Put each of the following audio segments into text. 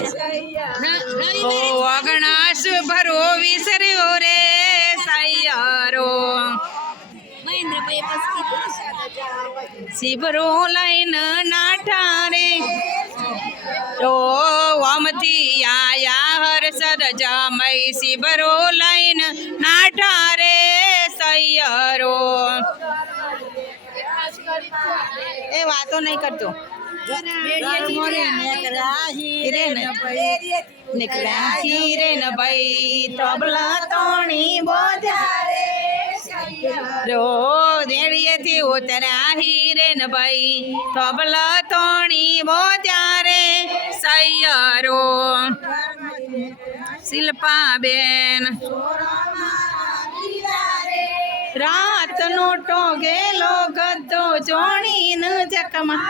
ઓ અગણાસ ભરો વિસર્યો રે સૈયારો શિબરો લઈને નાઠા રે તો અમથી આયા હર્ષદ જમય શિબરો લઈને નાઠા રે સૈયરો એ વાતો નહીં કરતો નીકળ્યા હીરે ન ભાઈ તબલા તોણી બોધારે રો દેડીએથી ઉતર્યા હીરે ન ભાઈ તબલા તોણી બોધારે સૈયરો શિલ્પાબેન રાતનો ટોગેલો ગદ્દો જોણીને જકમા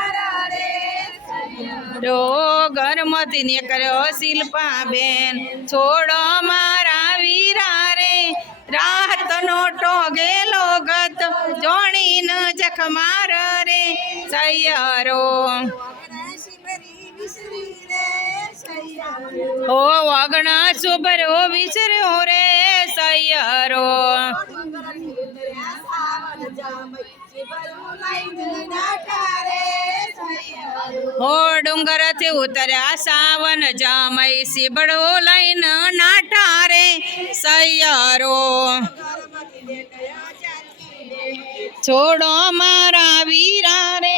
રો ગરમતી ને કર્યો શિલ્પાબેન છોડો મારા વીરા રે રાતનો ટોગેલો ગદ્દો જોણીને જખમાર રે સૈયરો ઓ અગણા સુબરો વિસર્યો રે સૈયરો હો ડુંગરથી ઉતર્યા સાવન જામય શિબડો લઈને નાઠા રે સૈયરો છોડો મારા વીરા રે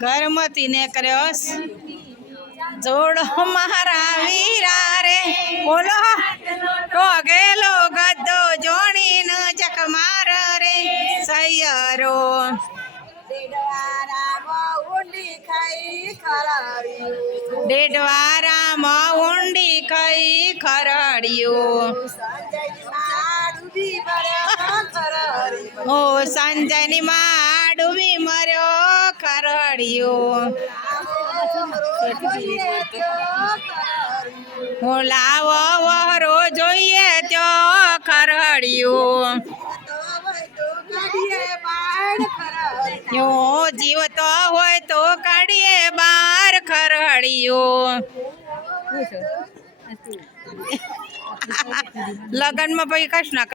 ઘરમતી ને કર્યો જોડો મારા વીરા રે બોલો ટોગેલો ગદ્દો જોડીને ચકમાર રે સૈયરો ડેડવારામાં ઊંડી ખાઈ ખરડ્યું ઓ સંજયની માં ડૂબી મર્યો ખરડ્યું હું લાવો વહરો જોઈએ ત્યો ખરડ્યું જીવતો હોય તો કાઢીએ બાર ખરડ્યું લગનમાં પછી કશ ના